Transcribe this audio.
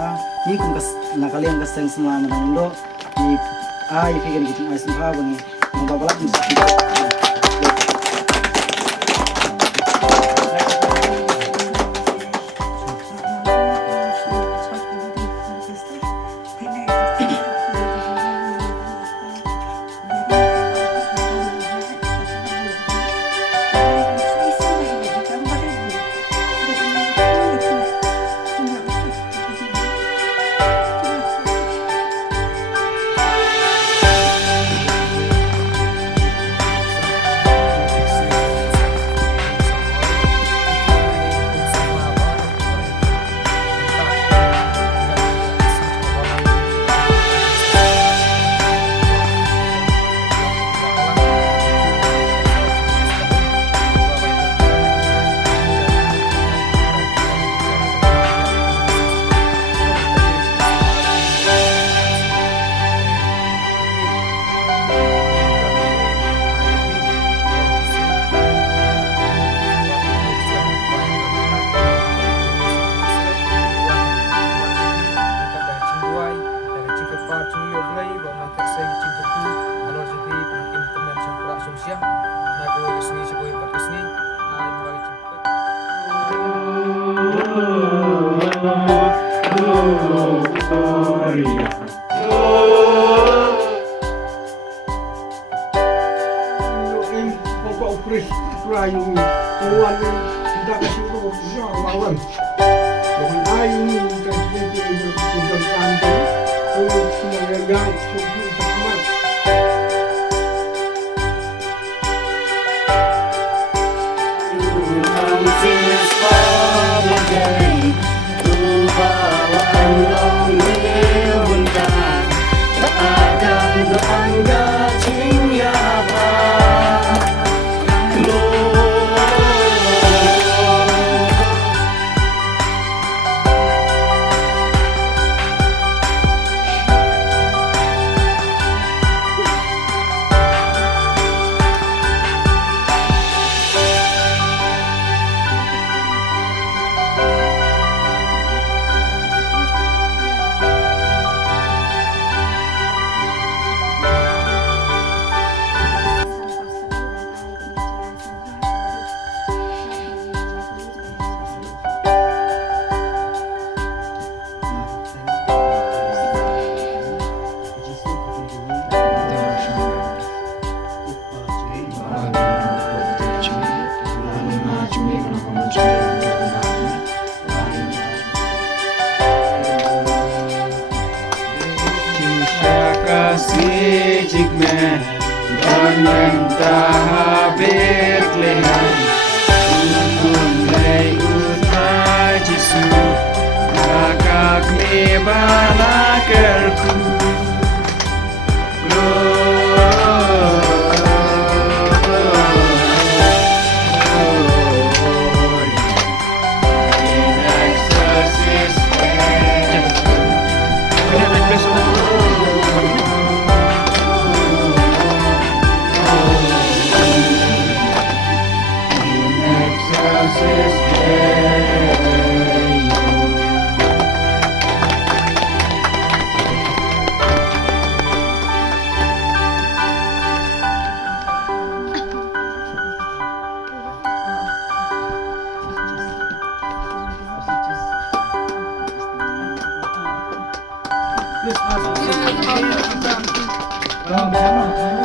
ta ni kum kas nakalian kas sang semua mundo ni ai fikan gitu ai semua bangi membabalak Yung tuwan tidak kasih itu bisa lawan. Bukan ayu ni kan dia berjangkaan tu, tu semua yang cukup cuma. Sijik me dan taha Bethlehem Ungun lay utai Jesu Kakak me balakerku Yes,